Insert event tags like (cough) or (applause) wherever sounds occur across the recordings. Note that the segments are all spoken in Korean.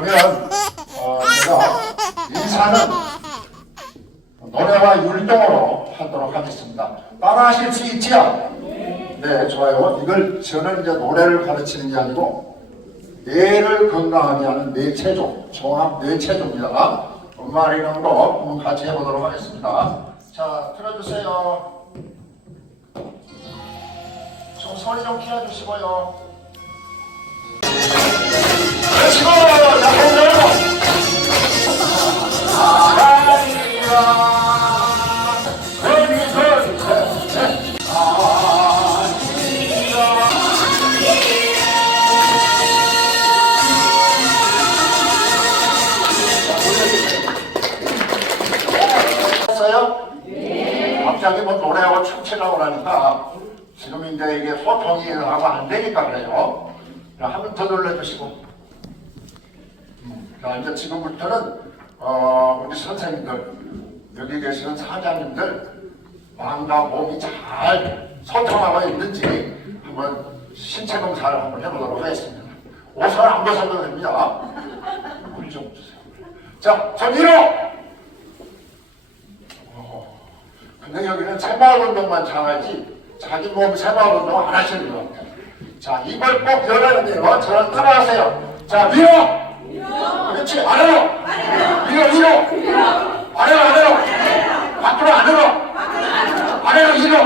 그러면 어, 인사는 노래와 율동으로 하도록 하겠습니다. 따라하실 수 있지요? 네, 좋아요. 이걸 저는 이제 노래를 가르치는 게 아니고 뇌를 건강하게 하는 뇌체조, 종합 뇌체조입니다. 엄마리는 거 같이 해보도록 하겠습니다. 자, 틀어주세요. 좀 소리 좀 키워주시고요. 그렇지 안 되니까 그래요. 한 번 더 눌러주시고. 자, 이제 지금부터는 어, 우리 선생님들 여기 계시는 사장님들 마음과 몸이 잘 소통하고 있는지 한번 신체 검사를 한번 해보도록 하겠습니다. 옷을 안 벗어도 됩니다. 물 좀 주세요. 자, 손 위로. 어, 근데 여기는 새마을 운동만 잘하지 자기 몸 새마을 운동 안 하시는 것 같아요. 자, 입을 꼭 열어야 돼요. 저를 따라하세요. 자, 위로. 그렇지 아래로! 위로 위로! 아래로 아래로! 밖으로 안으로! 아래로 위로!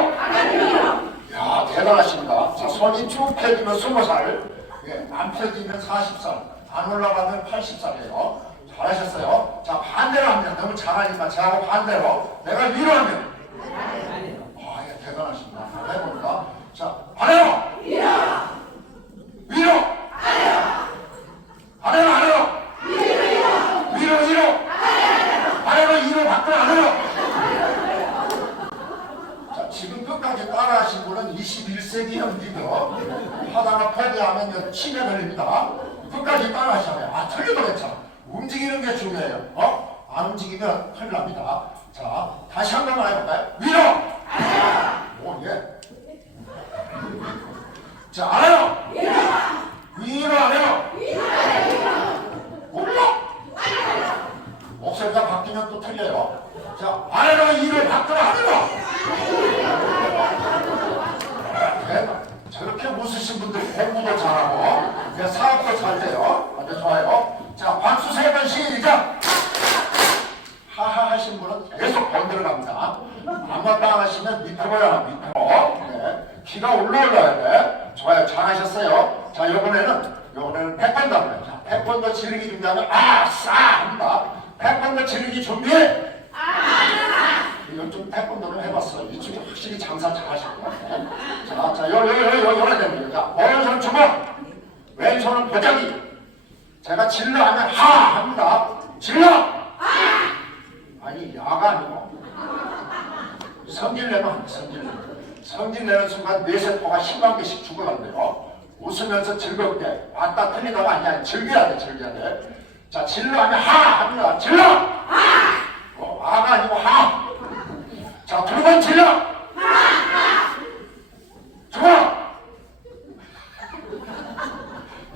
야 대단하십니다. 자 손이 쭉 펴지면 스무 살. 예, 안 펴지면 40살 안 올라가면 80살이에요. 잘하셨어요. 자 반대로 하면 너무 잘하니까 저하고 반대로. 내가 위로 하면 아 예, 대단하십니다 한번 해봅니다 자 아래로 위로 아래로 아래로 위로 위로 아래로 위로 밖으로 안으로 자 지금 끝까지 따라하신 분은 21세기형 리더 하다가 포기하면 이거 치매 걸립니다. 끝까지 따라하셔야 아 틀려도 괜찮아. 움직이는 게 중요해요. 어? 안 움직이면 큰일 납니다. 자 다시 한 번만 해볼까요? 위로! 오 예. 자 아래로 위로 아래로 올라 목소리가 바뀌면 또 틀려요. 자, 아래로 이를 밖으로 아래로. 대박. 저렇게 웃으신 분들 공부도 잘하고, 그냥 사업도 잘 돼요. 아주 좋아요. 자, 박수 세 번 시작. 하신 분은 계속 건드려 갑니다. 안마땅 하시면 밑으로 야 밑으로. 네. 키가 올라올라야 돼. 좋아요. 잘하셨어요. 자, 이번에는, 이번에는 태권도 합니다. 자, 태권도 지르기 준비하면, 아싸! 합니다. 태권도 지르기 준비! 이건 좀 태권도를 해봤어요. 이쪽이 확실히 장사 잘하실 것 같아요. 자, 자, 요, 요, 요, 요, 요래 됩니다. 자, 오른손 주먹, 왼손은 보자기. 제가 질러 하면 하! 합니다. 질러! 야가 아니고. 성질 내면 안 돼, 성질 내 성질 내는 순간 뇌세포가 10만 개씩 죽어간대요. 웃으면서 즐겁게. 왔다 틀리다가 아니야. 즐겨야 돼 즐겨야 돼 자 질러 하면 하! 합니다. 질러! 어, 아가 아니고 하 자 두 번 질러! 좋아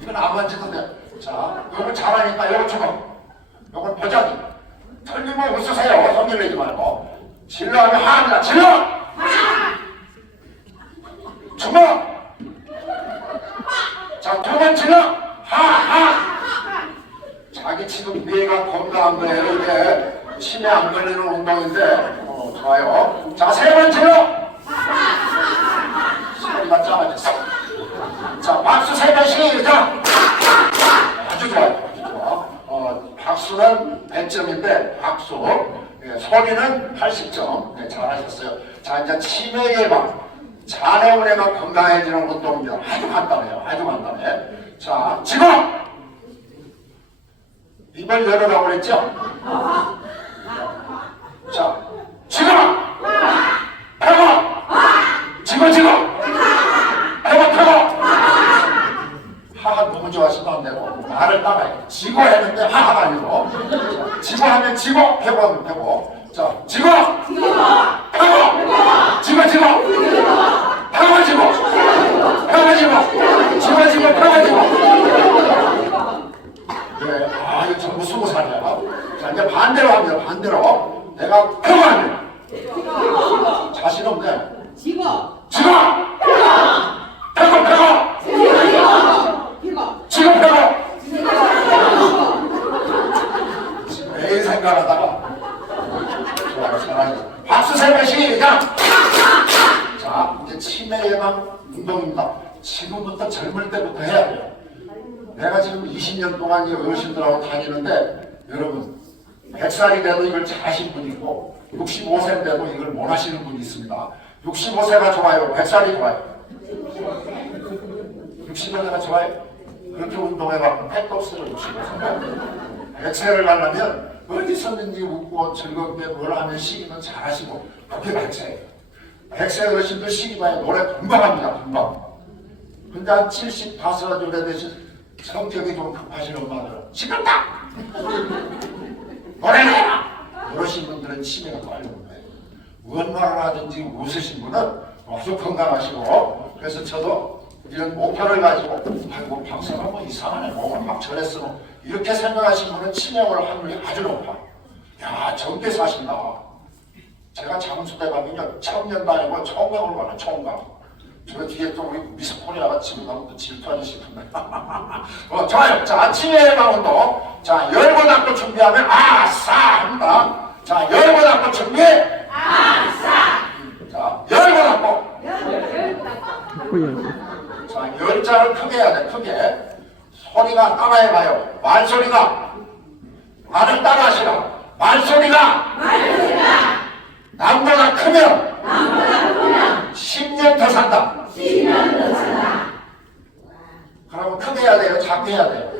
이건 안 만져도 돼자 이거 잘하니까 이거 주먹 이건 보자기 틀리면 웃으세요. 성질 내지 말고. 질러하면 하합니다. 주먹! 자, 두 번 질러! 하! 하! 자기 지금 뇌가 건강한 거예요. 이게 치매 안 걸리는 운동인데, 어, 좋아요. 자, 세 번 질러! 소리가 작아졌어. 자, 박수 세 번 시작! 아주 좋아요. 박수는 100점인데 박수. 예, 소리는 80점. 네, 잘하셨어요. 자, 이제 치매 예방. 자내운해가 건강해지는 운동입니다. 아주 간단해요. 아주 간단해. 자, 지금! 입을 열으라고 그랬죠? 자, 지금! 펴고! 지금, 지금! 펴고, 펴고! 하하 너무 좋아하시면 안 말을 따라해 지고 했는데 하하가 아니고 지고 하면 지고 펴고 하면 펴고 자 지고 펴고 지고 지고 펴고 지고 펴고 지고 지고 지고 펴고 지고 그래. 아, 이거 전부 스무 살이야. 자, 이제 반대로 합니다. 반대로. 내가 펴고 하네. 자신 없네. 직업, 지금! 펴고, 펴고! 직업, 지금 펴고! 매일 생각하다가. 박수 세번 시작! 자, 이제 치매 예방 운동입니다. 지금부터 젊을 때부터 해야 돼요. 내가 지금 20년 동안 이 어르신들하고 다니는데 여러분 100살이 돼도 이걸 잘하신 분이 있고 65세인데도 이걸 못 하시는 분이 있습니다. 65세가 좋아요. 100살이 좋아요. 65세가 좋아요. 그렇게 운동해봐. 택도 없어요. 65세가. 100세를 가려면 어디서든지 웃고 즐겁게 뭘 하면 시기는 잘하시고 그게 100세예요. 100세 어르신들 시기 봐야 노래 금방 합니다. 금방. 근데 한 75살 되듯이 성격이 좀 급하신 엄마들은 시끄럽다! 노래를 해라! 그러신 분들은 치매가 빨리 온 거예요. 무언가를 하든지 웃으신 분은 아주 건강하시고 그래서 저도 이런 목표를 가지고 아이고 박사가 뭐 이상하네 몸을 막 저랬어 이렇게 생각하신 분은 올 확률이 아주 높아. 야 젊게 사신다. 제가 장수대 가면요 청년 다니고 총각을 가는 총각. 저 뒤에 또 우리 미스 코리아가 지금 가면 또 질투하기 싶은데. (laughs) 어, 좋아요. 자, 치매 예방운동. 자, 열고 닫고 준비하면 아싸 합니다. 자, 열고 닫고 준비. 아싸. 자, 열고 닫고. 자, 열자를 크게 해야 돼. 크게. 소리가 따라해봐요. 말소리가. 말을 따라하시라. 말소리가. 남보다 크면 10년 더 산다. 10년 더 산다. 그러면 크게 해야 돼요? 작게 해야 돼요?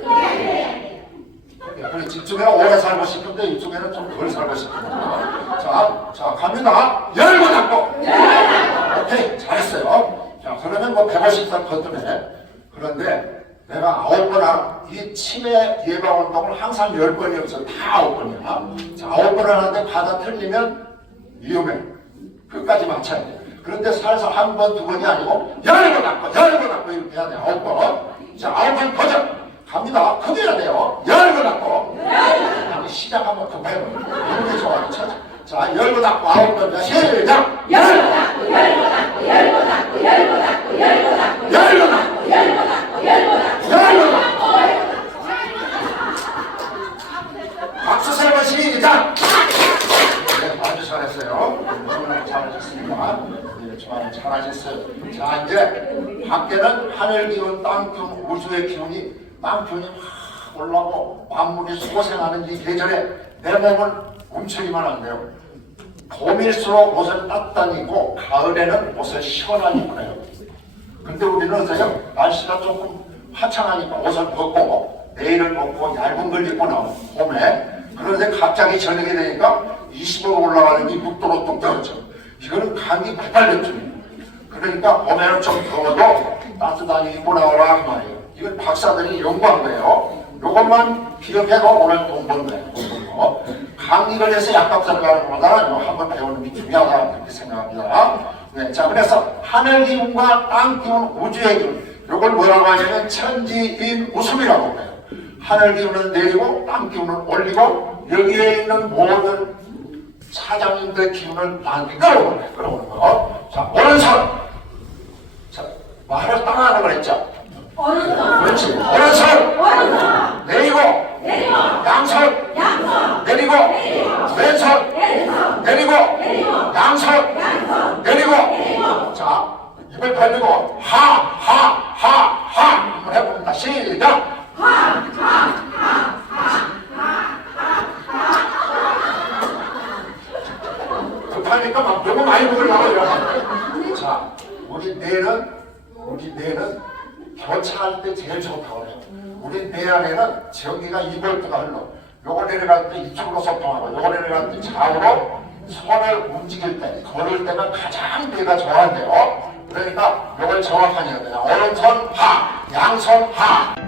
크게. 그래, 이쪽에는 오래 살고 싶은데 이쪽에는 좀 덜 살고 싶은데. 자, 자, 갑니다. 열고 닫고. 오케이, 잘했어요. 자, 그러면 뭐 150살 거뜬해. 그런데 내가 아홉 번 하, 이 치매 예방 운동을 항상 열 번이 없어. 다 아홉 번이야. 자, 아홉 번 하는데 가다 틀리면 위험해. 끝까지 맞춰야 돼. 그런데 살살 한 번, 두 번이 아니고 열고 닫고 열고 닫고 이렇게 해야 돼. 아홉 번. 자, 아홉 번 도전. 갑니다. 크게 해야 돼요. 열고 닫고. 아니, 시작하면 급해요. 이런 게 좋아요. 자, 자, 열고 닫고 아홉 번. 자, 시작. 열 밖에는 하늘 기운, 땅 기운, 우주의 기운이 땅 기운이 확 올라오고 만물이 소생하는 이 계절에 내 몸을 움츠리면 안 돼요. 봄일수록 옷을 따뜻하게 입고 가을에는 옷을 시원하게 입어요. 근데 우리는 어때요? 날씨가 조금 화창하니까 옷을 벗고 내일을 벗고 얇은 걸 입고 나오고 봄에 그런데 갑자기 저녁이 되니까 20도 올라가더니 6도로 뚝 떨어져 이거는 감기 폭발됐죠 그러니까 봄에는 좀 더워도 따뜻하게 입고 나오라 그 말이에요 이건 박사들이 연구한 거예요 요것만 기억해도 오늘 돈 버는 거예요 돈 버는 거. 감기 걸려서 약값을 가는 것보다 이거 한번 배우는 게 중요하다 그렇게 생각합니다 네, 자 그래서 하늘 기운과 땅 기운, 우주의 기운 이걸 뭐라고 하냐면 천지인 우수이라고 해요. 하늘 기운은 내리고 땅 기운은 올리고 여기에 있는 모든 사장님들의 기운을 나한테 끌어오는 거예요. 끌어오는 거. 자 오른손. 자 말을 따라하는 걸 했죠. 그렇지. 오른손. 내리고. 양손. 내리고. 왼손. 내리고. 양손. 내리고. 자, 입을 벌리고 하, 하, 하, 하 한번 해봅니다. 시작. 급하니까 막 너무 많이 먹으려고 자, 우리 뇌는 우리 뇌는 교차할 때 제일 좋다고 해요. 우리 뇌 안에는 전기가 2볼트가 흘러. 요거 내려갈 때 이쪽으로 소통하고 요거 내려갈 때 좌우로 손을 움직일 때 걸을 때가 가장 뇌가 좋아한대요. 그러니까 요걸 정확하게 해야 돼요. 오른손 하, 양손 하.